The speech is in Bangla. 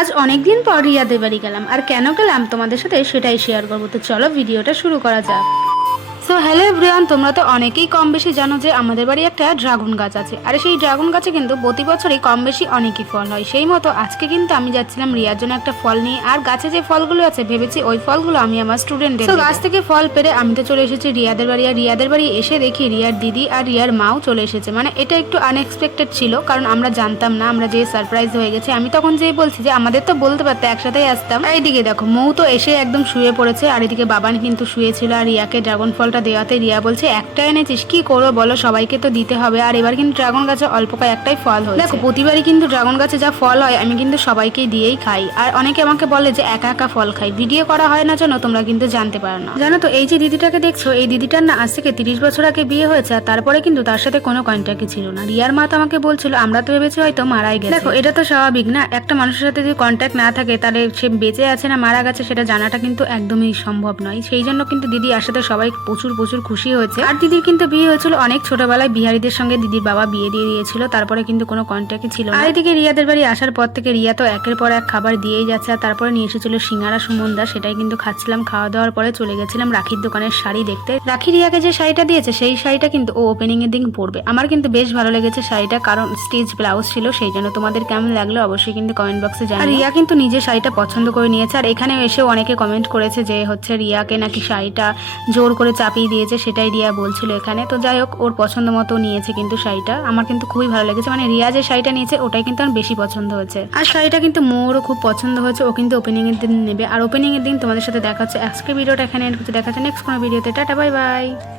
আজ অনেক দিন পর রিয়াদের বাড়ি গেলাম, আর কেন গেলাম তোমাদের সাথে সেটাই শেয়ার করবো। তো চলো ভিডিওটা শুরু করা যাক। সো হ্যালো এভরিওয়ান, তোমরা তো অনেকেই কম বেশি জানো যে আমাদের বাড়ি একটা ড্রাগন গাছ আছে, আর সেই ড্রাগন গাছে কিন্তু প্রতি বছরই কম বেশি অনেকই ফল হয়। সেই মতো আজকে কিন্তু আমি যাচ্ছিলাম রিয়ার জন্য একটা ফল নিয়ে, আর গাছে যে ফলগুলো আছে ভেবেছি ওই ফলগুলো আমি আমার স্টুডেন্টদের দেব। গাছ থেকে ফল পেরে আমি তো চলে এসেছি রিয়াদের বাড়ি, আর রিয়াদের বাড়ি এসে দেখি রিয়ার দিদি আর রিয়ার মাও চলে এসেছে। মানে এটা একটু আনএক্সপেক্টেড ছিল, কারণ আমরা জানতাম না, আমরা যে সারপ্রাইজ হয়ে গেছে। আমি তখন যেই বলছি যে আমাদের তো বলতে পারতে, একসাথেই আসতাম। এইদিকে দেখো মৌ তো এসে একদম শুয়ে পড়েছে, আর এদিকে বাবান কিন্তু শুয়েছিল। আর রিয়াকে ড্রাগন ফলটা দেওয়াতে রিয়া বলছে একটা এনেছিস, কি করবো বলো, সবাইকে তো দিতে হবে। আর এবার কিন্তু ড্রাগন গাছে অল্প কয়েকটাই ফল হয়। দেখো প্রতিবারই কিন্তু ড্রাগন গাছে যা ফল হয় আমি কিন্তু সবাইকেই দিয়েই খাই। আর অনেকে আমাকে বলে যে একা একা ফল খাই, ভিডিও করা হয় না জন্য তোমরা কিন্তু জানতে পারো না। জানো তো এই যে দিদিটাকে দেখছো, এই দিদিটার না আজ থেকে 30 বছর আগে বিয়ে হয়েছে, আর তারপরে কিন্তু তার সাথে কোনো কন্ট্যাক্টই ছিল না। রিয়ার মা তো আমাকে বলছিল আমরা তো ভেবেছি হয়তো মারাই গেছে। দেখো এটা তো স্বাভাবিক না, একটা মানুষের সাথে যদি কন্ট্যাক্ট না থাকে তাহলে সে বেঁচে আছে না মারা গেছে সেটা জানাটা কিন্তু একদমই সম্ভব নয়। সেই জন্য কিন্তু দিদি আর সাথে সবাই প্রচুর প্রচুর খুশি হয়েছে। আর দিদির কিন্তু বিয়ে হয়েছিল অনেক ছোটবেলায়, বিহারীদের সঙ্গে দিদির বাবা বিয়ে দিয়ে দিয়েছিল, তারপরে কিন্তু কোনো কন্ট্যাক্টই ছিল না। আর এদিকে রিয়াদের বাড়ি আসার পর থেকে রিয়া তো একের পর এক খাবার দিয়েই যাচ্ছে। আর তারপরে নিয়ে এসেছিল সিঙ্গারা সুমনদা, সেটাই কিন্তু খাচ্ছিলাম। খাওয়া দাওয়ার পরে চলে গেছিলাম রাখির দোকানের শাড়ি দেখতে। রাখি রিয়াকে যে শাড়িটা দিয়েছে সেই শাড়িটা কিন্তু ও ওপেনিং এর দিন পরবে। আমার কিন্তু বেশ ভালো লেগেছে শাড়িটা, কারণ স্টিচ ব্লাউজ ছিল সেই জন্য। তোমাদের কেমন লাগলো অবশ্যই কিন্তু কমেন্ট বক্সে জানাও। আর রিয়া কিন্তু নিজে শাড়িটা পছন্দ করে নিয়েছে। আর এখানে এসে অনেকে কমেন্ট করেছে যে হচ্ছে রিয়াকে নাকি শাড়িটা জোর করে চাপিয়ে দিয়েছে, সেটাই রিয়া বলছিল এখানে। তো যাই হোক, ওর পছন্দ মতো নিয়েছে কিন্তু শাড়িটা। আমার কিন্তু খুবই ভালো লেগেছে, মানে রিয়া যে শাড়িটা নিয়েছে ওটাই কিন্তু আমার বেশি পছন্দ হয়েছে। আর শাড়িটা কিন্তু মোরও খুব পছন্দ হয়েছে, ও কিন্তু ওপেনিং এর দিন নেবে। আর ওপেনিং এর দিন তোমাদের সাথে দেখা হচ্ছে। আজকে ভিডিওটা এখানে দেখা হচ্ছে নেক্সট কোনো ভিডিওতে। Tata bye bye.